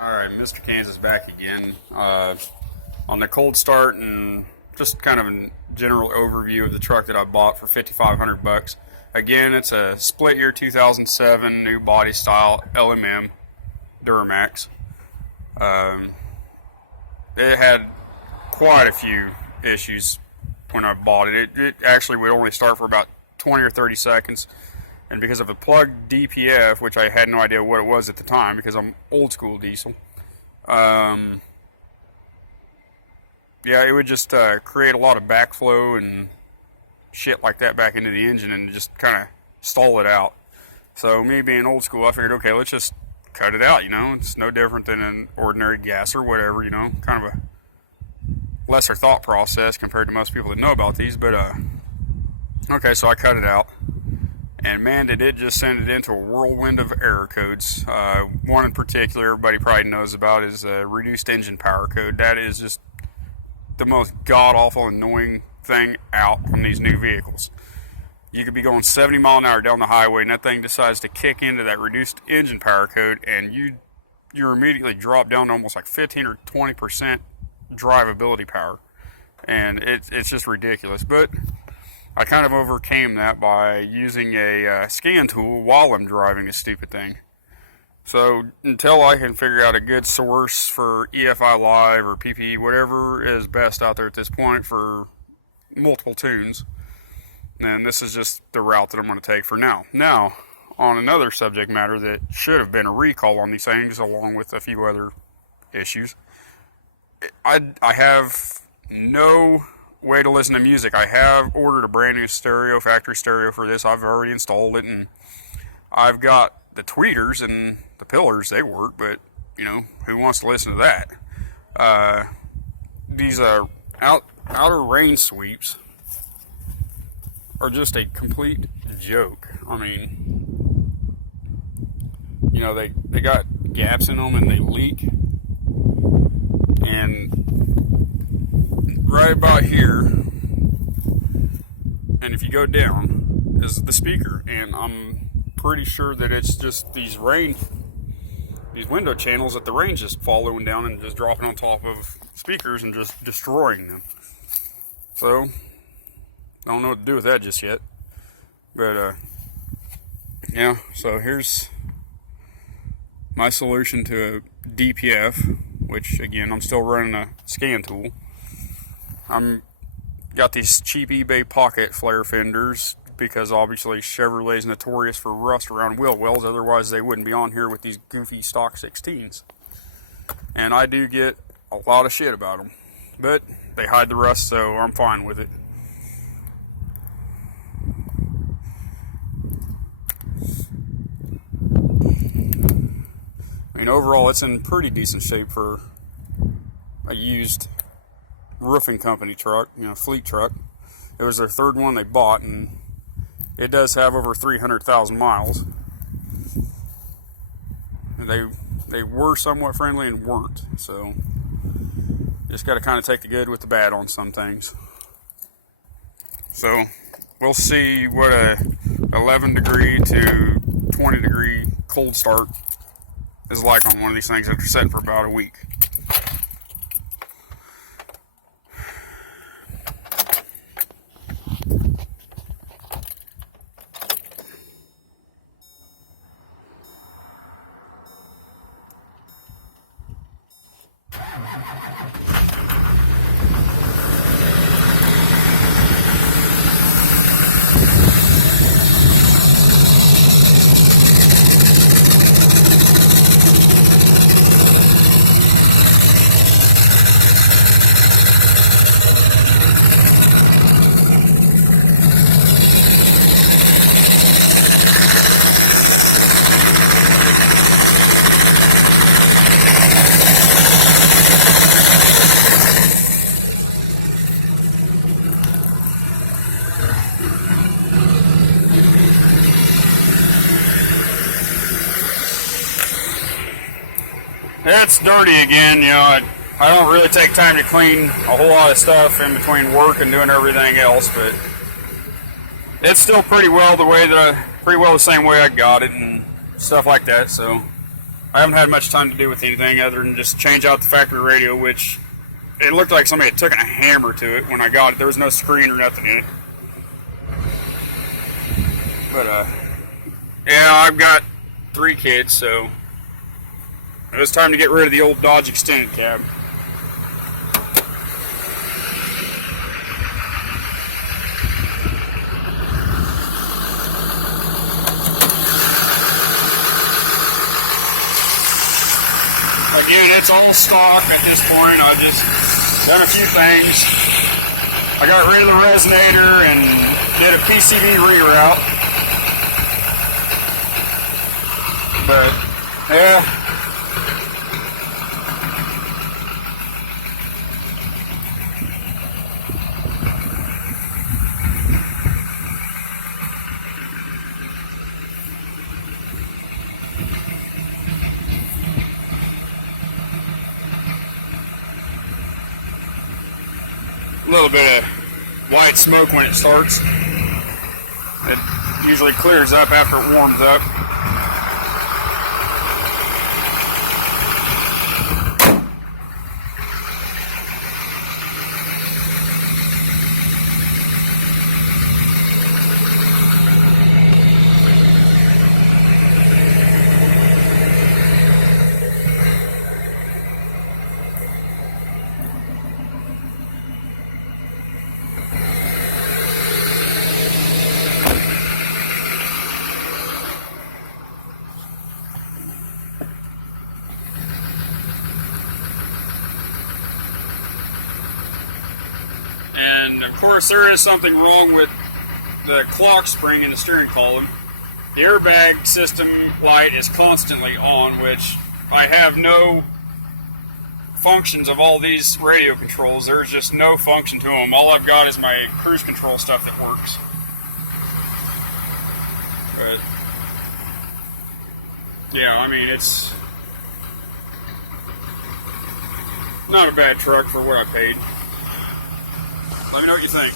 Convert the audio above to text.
Alright, Mr. Kansas back again on the cold start and just kind of a general overview of the truck that I bought for $5,500. Again, it's a split year 2007 new body style LMM Duramax. It had quite a few issues when I bought it. It actually would only start for about 20 or 30 seconds. And because of a plugged DPF, which I had no idea what it was at the time because I'm old school diesel, yeah, it would just create a lot of backflow and shit like that back into the engine and just kind of stall it out. So me being old school, I figured, okay, let's just cut it out, you know. It's no different than an ordinary gas or whatever, you know. Kind of a lesser thought process compared to most people that know about these, but okay, so I cut it out. And man, did it just send it into a whirlwind of error codes. One in particular everybody probably knows about is reduced engine power code. That is just the most god-awful annoying thing out on these new vehicles. You could be going 70 mile an hour down the highway and that thing decides to kick into that reduced engine power code and you're immediately drop down to almost like 15 or 20% drivability power. And it's just ridiculous. But I kind of overcame that by using a scan tool while I'm driving this stupid thing. So until I can figure out a good source for EFI Live or PPE, whatever is best out there at this point for multiple tunes, then this is just the route that I'm going to take for now. Now, on another subject matter that should have been a recall on these things along with a few other issues, I have no way to listen to music. I have ordered a brand new stereo, factory stereo for this. I've already installed it, and I've got the tweeters and the pillars. They work, but you know, who wants to listen to that? These outer range sweeps are just a complete joke. I mean, you know, they got gaps in them and they leak, and right about here, and if you go down, is the speaker, and I'm pretty sure that it's just these window channels that the rain's just following down and just dropping on top of speakers and just destroying them. So, I don't know what to do with that just yet, but yeah, so here's my solution to a DPF, which again, I'm still running a scan tool. I'm got these cheap eBay pocket flare fenders because obviously Chevrolet's notorious for rust around wheel wells, otherwise they wouldn't be on here with these goofy stock 16s. And I do get a lot of shit about them, but they hide the rust, so I'm fine with it. I mean, overall it's in pretty decent shape for a used roofing company truck, you know, fleet truck. It was their third one they bought, and it does have over 300,000 miles. And they were somewhat friendly and weren't, so just got to kind of take the good with the bad on some things. So we'll see what a 11 degree to 20 degree cold start is like on one of these things after setting for about a week. It's dirty again, you know. I don't really take time to clean a whole lot of stuff in between work and doing everything else, but it's still pretty well the same way I got it and stuff like that. So I haven't had much time to do with anything other than just change out the factory radio, which it looked like somebody had taken a hammer to it when I got it. There was no screen or nothing in it. But, yeah, I've got 3 kids, so it was time to get rid of the old Dodge extended cab. Again, it's all stock at this point. I've just done a few things. I got rid of the resonator and did a PCB reroute. But, yeah. A little bit of white smoke when it starts. It usually clears up after it warms up. And of course there is something wrong with the clock spring in the steering column. The airbag system light is constantly on, which I have no functions of all these radio controls. There's just no function to them. All I've got is my cruise control stuff that works. But yeah, I mean, it's not a bad truck for what I paid. Let me know what you think.